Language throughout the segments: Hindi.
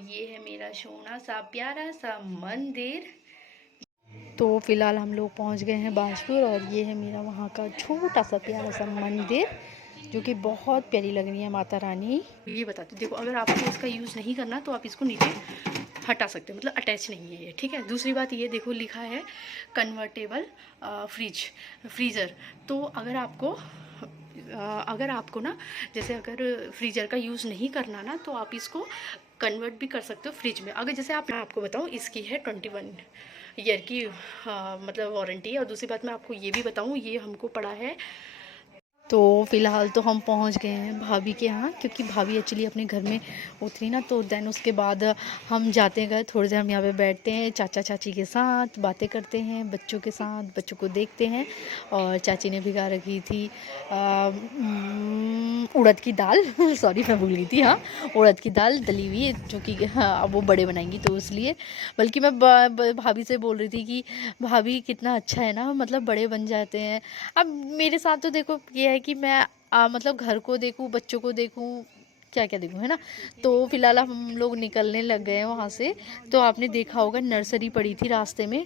ये है मेरा सोना सा प्यारा सा मंदिर। तो फ़िलहाल हम लोग पहुंच गए हैं बाजपुर और ये है मेरा वहाँ का छोटा सा प्यारा सा मंदिर जो कि बहुत प्यारी लग रही है माता रानी। ये बताती देखो, अगर आपको इसका यूज़ नहीं करना तो आप इसको नीचे हटा सकते हो, मतलब अटैच नहीं है ये, ठीक है। दूसरी बात ये देखो, लिखा है कन्वर्टेबल फ्रीज़र। तो अगर आपको ना, जैसे अगर फ्रीज़र का यूज़ नहीं करना ना, तो आप इसको कन्वर्ट भी कर सकते हो फ्रिज में। अगर जैसे मैं आपको बताऊँ, इसकी है 21 ईयर की मतलब वारंटी है। और दूसरी बात मैं आपको ये भी बताऊँ, ये हमको पड़ा है। तो फ़िलहाल तो हम पहुंच गए हैं भाभी के यहाँ, क्योंकि भाभी एक्चुअली अपने घर में उतरी ना, तो देन उसके बाद हम जाते हैं घर। थोड़ी देर हम यहाँ पे बैठते हैं चाचा चाची के साथ, बातें करते हैं बच्चों के साथ, बच्चों को देखते हैं। और चाची ने भिगा रखी थी उड़द की दाल सॉरी मैं भूल गई थी, हाँ, उड़द की दाल दली हुई, जो कि हाँ अब वो बड़े बनाएंगी तो इसलिए। बल्कि मैं भाभी से बोल रही थी कि भाभी कितना अच्छा है ना, मतलब बड़े बन जाते हैं। अब मेरे साथ तो देखो ये है कि मैं मतलब घर को देखूँ, बच्चों को देखूँ, क्या क्या देखूँ, है ना। तो फिलहाल हम लोग निकलने लग गए हैं वहाँ से। तो आपने देखा होगा नर्सरी पड़ी थी रास्ते में,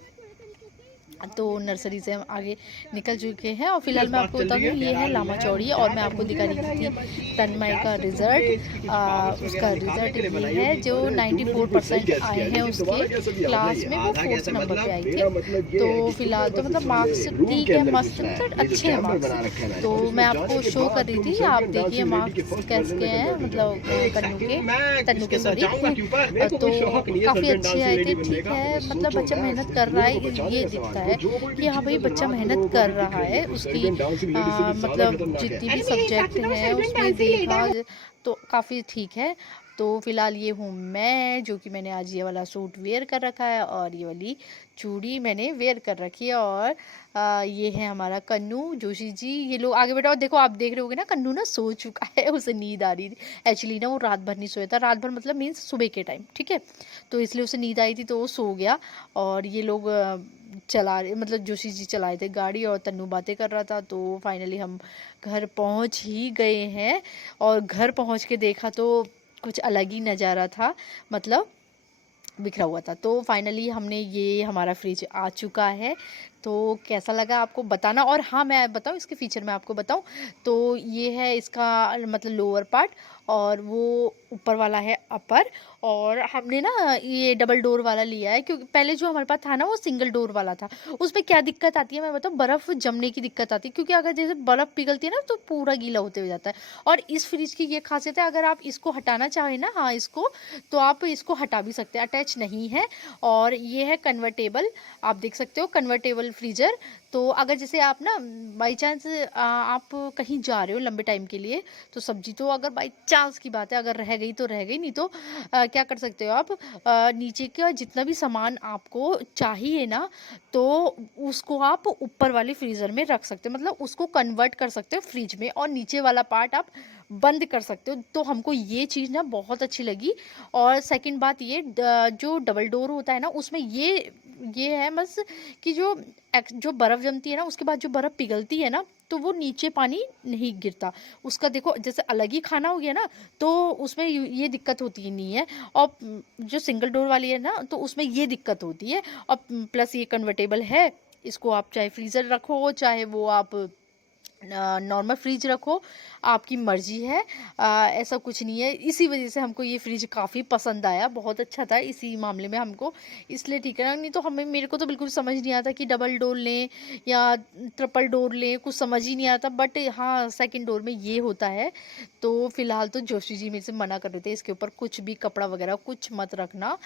तो नर्सरी से हम आगे निकल चुके हैं। और फिलहाल मैं आपको बता दूं, ये है लामा चौड़ी और मैं आपको दिखा रही थी तन्मय का रिज़ल्ट। उसका रिज़ल्ट ये है जो 94% आए हैं उसके क्लास में, वो 4th नंबर पे आई थी। तो फिलहाल तो मतलब मार्क्स ठीक है, मस्त, मतलब अच्छे हैं मार्क्स। तो मैं आपको शो कर रही थी, आप देखिए मार्क्स कैसे हैं, मतलब तन्नू के सॉरी तो काफ़ी अच्छे आए थे, ठीक है। मतलब बच्चा मेहनत कर रहा है, ये दिखता है कि हाँ भाई बच्चा मेहनत कर रहा है। उसकी मतलब जितनी भी सब्जेक्ट हैं उसमें देखा तो काफ़ी ठीक है। तो फिलहाल ये हूँ मैं, जो कि मैंने आज ये वाला सूट वेयर कर रखा है और ये वाली चूड़ी मैंने वेयर कर रखी है। और ये है हमारा कन्नू जोशी जी, ये लोग आगे बैठा। और देखो आप देख रहे होगे ना, कन्नू ना सो चुका है, उसे नींद आ रही थी। एक्चुअली ना वो रात भर नहीं सोया था, रात भर मतलब मीन्स सुबह के टाइम, ठीक है। तो इसलिए उसे नींद आई थी तो वो सो गया। और ये लोग चला रहे, मतलब जोशी जी चलाए थे गाड़ी और तन्नू बातें कर रहा था। तो फाइनली हम घर पहुंच ही गए हैं। और घर पहुंच के देखा तो कुछ अलग ही नज़ारा था, मतलब बिखरा हुआ था। तो फाइनली हमने, ये हमारा फ्रिज आ चुका है। तो कैसा लगा आपको बताना। और हाँ मैं बताऊँ इसके फीचर में आपको बताऊँ, तो ये है इसका मतलब लोअर पार्ट, और वो ऊपर वाला है अपर। और हमने ना ये डबल डोर वाला लिया है, क्योंकि पहले जो हमारे पास था ना वो सिंगल डोर वाला था। उसमें क्या दिक्कत आती है मैं बताऊँ, बर्फ़ जमने की दिक्कत आती है, क्योंकि अगर जैसे बर्फ़ पिघलती है ना तो पूरा गीला होते हुए जाता है। और इस फ्रिज की ये खासियत है, अगर आप इसको हटाना चाहें ना, हाँ इसको, तो आप इसको हटा भी सकते हैं, अटैच नहीं है। और ये है कन्वर्टेबल, आप देख सकते हो कन्वर्टेबल फ्रीजर। तो अगर जैसे आप ना बाई चांस आप कहीं जा रहे हो लंबे टाइम के लिए, तो सब्जी तो अगर बाई चांस की बात है अगर रह गई तो रह गई, नहीं तो क्या कर सकते हो आप, नीचे का जितना भी सामान आपको चाहिए ना, तो उसको आप ऊपर वाले फ्रीज़र में रख सकते हो, मतलब उसको कन्वर्ट कर सकते हो फ्रिज में, और नीचे वाला पार्ट आप बंद कर सकते हो। तो हमको ये चीज़ ना बहुत अच्छी लगी। और सेकंड बात ये, जो डबल डोर होता है ना उसमें ये है बस कि जो बर्फ़ जमती है ना, उसके बाद जो बर्फ़ पिघलती है ना, तो वो नीचे पानी नहीं गिरता उसका। देखो जैसे अलग ही खाना हो गया ना, तो उसमें ये दिक्कत होती ही नहीं है। और जो सिंगल डोर वाली है ना, तो उसमें ये दिक्कत होती है। और प्लस ये कन्वर्टेबल है, इसको आप चाहे फ्रीज़र रखो, चाहे वो आप नॉर्मल फ्रिज रखो, आपकी मर्जी है। ऐसा कुछ नहीं है। इसी वजह से हमको ये फ्रिज काफ़ी पसंद आया, बहुत अच्छा था इसी मामले में हमको, इसलिए ठीक है ना। नहीं तो हमें, मेरे को तो बिल्कुल समझ नहीं आता कि डबल डोर लें या ट्रिपल डोर लें, कुछ समझ ही नहीं आता। बट हाँ सेकंड डोर में ये होता है। तो फिलहाल तो जोशी जी मेरे से मना कर रहे थे इसके ऊपर कुछ भी कपड़ा वगैरह कुछ मत रखना,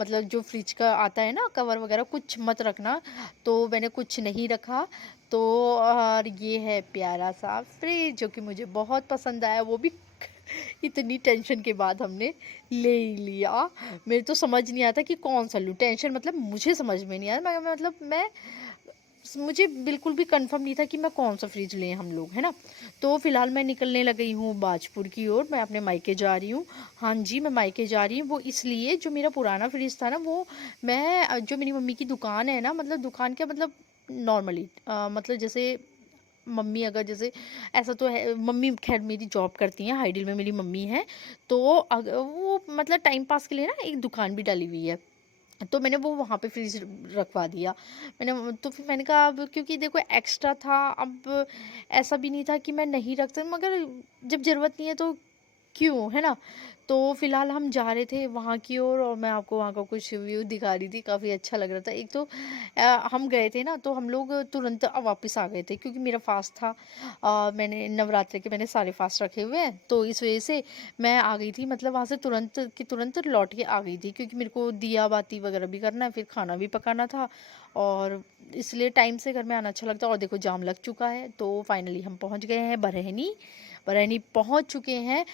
मतलब जो फ्रिज का आता है ना कवर वगैरह कुछ मत रखना। तो मैंने कुछ नहीं रखा। तो और ये है प्यारा सा फ्रिज जो कि मुझे बहुत पसंद आया, वो भी इतनी टेंशन के बाद हमने ले ही लिया। मेरे तो समझ नहीं आता कि कौन सा लूँ, टेंशन मतलब मुझे समझ में नहीं आया। मतलब मैं, मुझे बिल्कुल भी कंफर्म नहीं था कि मैं कौन सा फ्रिज लें हम लोग, है ना। तो फिलहाल मैं निकलने लग गई हूँ बाजपुर की ओर, मैं अपने मायके जा रही हूँ। हाँ जी मैं मायके जा रही हूँ, वो इसलिए जो मेरा पुराना फ्रिज था ना, वो मैं जो मेरी मम्मी की दुकान है ना, मतलब दुकान क्या, मतलब नॉर्मली मतलब जैसे मम्मी अगर जैसे ऐसा तो है, मम्मी खैर मेरी जॉब करती हैं, हाइडिल में मेरी मम्मी है, तो वो मतलब टाइम पास के लिए ना एक दुकान भी डाली हुई है, तो मैंने वो वहाँ पे फ्रिज रखवा दिया। तो फिर मैंने कहा अब क्योंकि देखो एक्स्ट्रा था, अब ऐसा भी नहीं था कि मैं नहीं रख सकती, मगर जब ज़रूरत नहीं है तो क्यों, है ना? तो फ़िलहाल हम जा रहे थे वहाँ की ओर, और मैं आपको वहाँ का कुछ व्यू दिखा रही थी, काफ़ी अच्छा लग रहा था। एक तो हम गए थे ना, तो हम लोग तुरंत वापस आ गए थे क्योंकि मेरा फ़ास्ट था। मैंने नवरात्रि के मैंने सारे फ़ास्ट रखे हुए हैं, तो इस वज़ह से मैं आ गई थी, मतलब वहाँ से तुरंत की तुरंत लौट के आ गई थी क्योंकि मेरे को दिया बाती वग़ैरह भी करना है, फिर खाना भी पकाना था, और इसलिए टाइम से घर में आना अच्छा लगता है। और देखो जाम लग चुका है, तो फाइनली हम पहुँच गए हैं बरहनी। बरहनी पहुँच चुके हैं,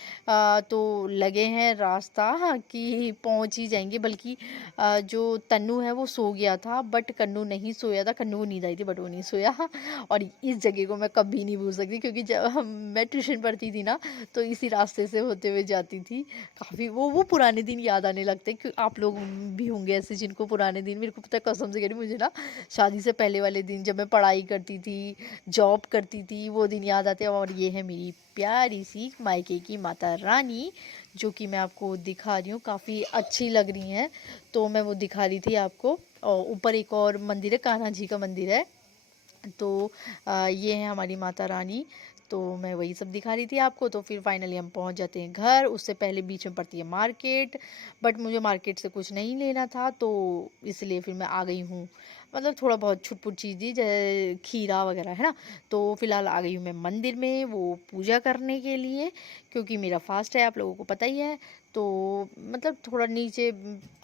तो लगे हैं रास्ता, हाँ, कि पहुँच ही जाएँगे, बल्कि जो तन्नू है वो सो गया था, बट कन्नू नहीं सोया था, कन्नू को नींद आई थी बट वो नहीं सोया। और इस जगह को मैं कभी नहीं भूल सकती क्योंकि जब मैं ट्यूशन पढ़ती थी ना, तो इसी रास्ते से होते हुए जाती थी। काफ़ी वो पुराने दिन याद आने लगते हैं, कि आप लोग भी होंगे ऐसे जिनको पुराने दिन, मेरे को पता है, कसम से कह रही हूँ, मुझे ना शादी से पहले वाले दिन जब मैं पढ़ाई करती थी, जॉब करती थी, वो दिन याद आते हैं। और ये है मेरी प्यारी सी मायके की माता रानी, जो कि मैं आपको दिखा रही हूँ, काफ़ी अच्छी लग रही हैं, तो मैं वो दिखा रही थी आपको। और ऊपर एक और मंदिर है, कान्हा जी का मंदिर है, तो ये है हमारी माता रानी। तो मैं वही सब दिखा रही थी आपको। तो फिर फाइनली हम पहुंच जाते हैं घर, उससे पहले बीच में पड़ती है मार्केट, बट मुझे मार्केट से कुछ नहीं लेना था, तो इसलिए फिर मैं आ गई हूँ। मतलब थोड़ा बहुत छुट-पुट चीज़ थी, जैसे खीरा वगैरह, है ना? तो फिलहाल आ गई हूँ मैं मंदिर में वो पूजा करने के लिए, क्योंकि मेरा फास्ट है, आप लोगों को पता ही है। तो मतलब थोड़ा नीचे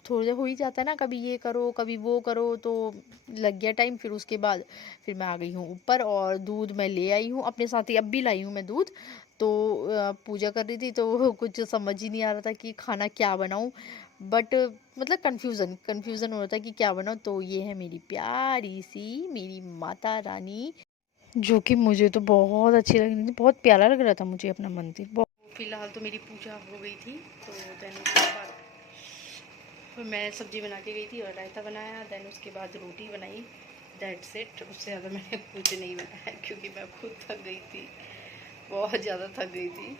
थोड़ा हो ही जाता है ना, कभी ये करो कभी वो करो, तो लग गया टाइम। फिर उसके बाद फिर मैं आ गई हूँ ऊपर, और दूध मैं ले आई हूँ अपने साथ ही, अब भी लाई हूँ मैं दूध। तो पूजा कर रही थी, तो कुछ समझ ही नहीं आ रहा था कि खाना क्या बनाऊँ, बट मतलब कन्फ्यूज़न हो रहा था कि क्या बनाऊँ। तो ये है मेरी प्यारी सी मेरी माता रानी, जो कि मुझे तो बहुत अच्छी लग रही थी, बहुत प्यारा लग रहा था मुझे अपना मंदिर। फिलहाल तो मेरी पूजा हो गई थी, तो देन उसके बाद फिर मैं सब्ज़ी बना के गई थी और रायता बनाया, देन उसके बाद रोटी बनाई, दैट्स इट। उससे ज़्यादा मैंने कुछ नहीं बनाया क्योंकि मैं खुद थक गई थी, बहुत ज़्यादा थक गई थी,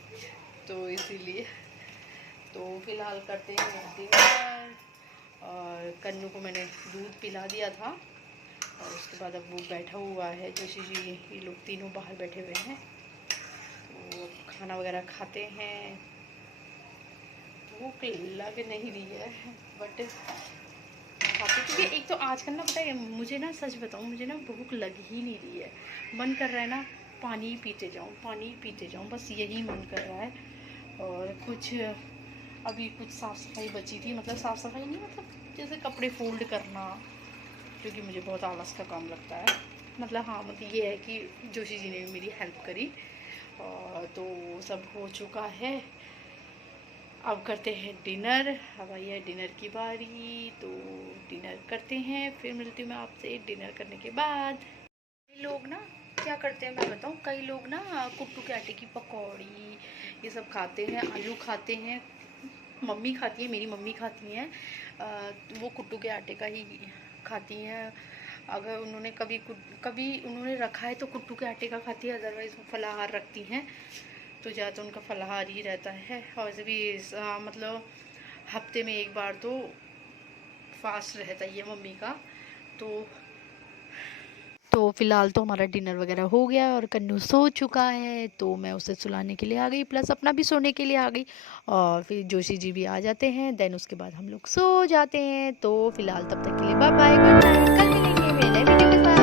तो इसीलिए। तो फिलहाल करते हैं डिनर, और कन्नू को मैंने दूध पिला दिया था, और उसके बाद अब वो बैठा हुआ है, जोशी जी ये लोग तीनों बाहर बैठे हुए हैं, तो खाना वगैरह खाते हैं। भूख लग नहीं रही है, बट खाते, क्योंकि एक तो आजकल ना, पता है मुझे ना, सच बताऊँ, मुझे ना भूख लग ही नहीं रही है। मन कर रहा है ना पानी पीते जाऊँ, पानी पीते जाऊँ, बस यही मन कर रहा है। और कुछ अभी कुछ साफ़ सफाई बची थी, मतलब साफ़ सफाई नहीं, मतलब जैसे कपड़े फोल्ड करना, क्योंकि मुझे बहुत आलस का काम लगता है। मतलब हाँ, मतलब ये है कि जोशी जी ने भी मेरी हेल्प करी, और तो सब हो चुका है। अब करते हैं डिनर, अब आई है डिनर की बारी, तो डिनर करते हैं, फिर मिलती हूँ मैं आपसे डिनर करने के बाद। कई लोग ना क्या करते हैं मैं बताऊँ, कई लोग ना कुट्टू के आटे की पकौड़ी ये सब खाते हैं, आलू खाते हैं, मम्मी खाती है, मेरी मम्मी खाती हैं, वो कुट्टू के आटे का ही खाती हैं। अगर उन्होंने कभी उन्होंने रखा है तो कुट्टू के आटे का खाती है, अदरवाइज़ वो फलाहार रखती हैं, तो ज़्यादा उनका फलाहार ही रहता है। और वैसे भी मतलब हफ्ते में एक बार तो फास्ट रहता ही है मम्मी का। तो फिलहाल तो हमारा डिनर वगैरह हो गया और कन्नू सो चुका है, तो मैं उसे सुलाने के लिए आ गई, प्लस अपना भी सोने के लिए आ गई, और फिर जोशी जी भी आ जाते हैं, देन उसके बाद हम लोग सो जाते हैं। तो फिलहाल तब तक के लिए बाय बाय, गुड नाइट, कल मिलेंगे मेरे नए वीडियो के साथ।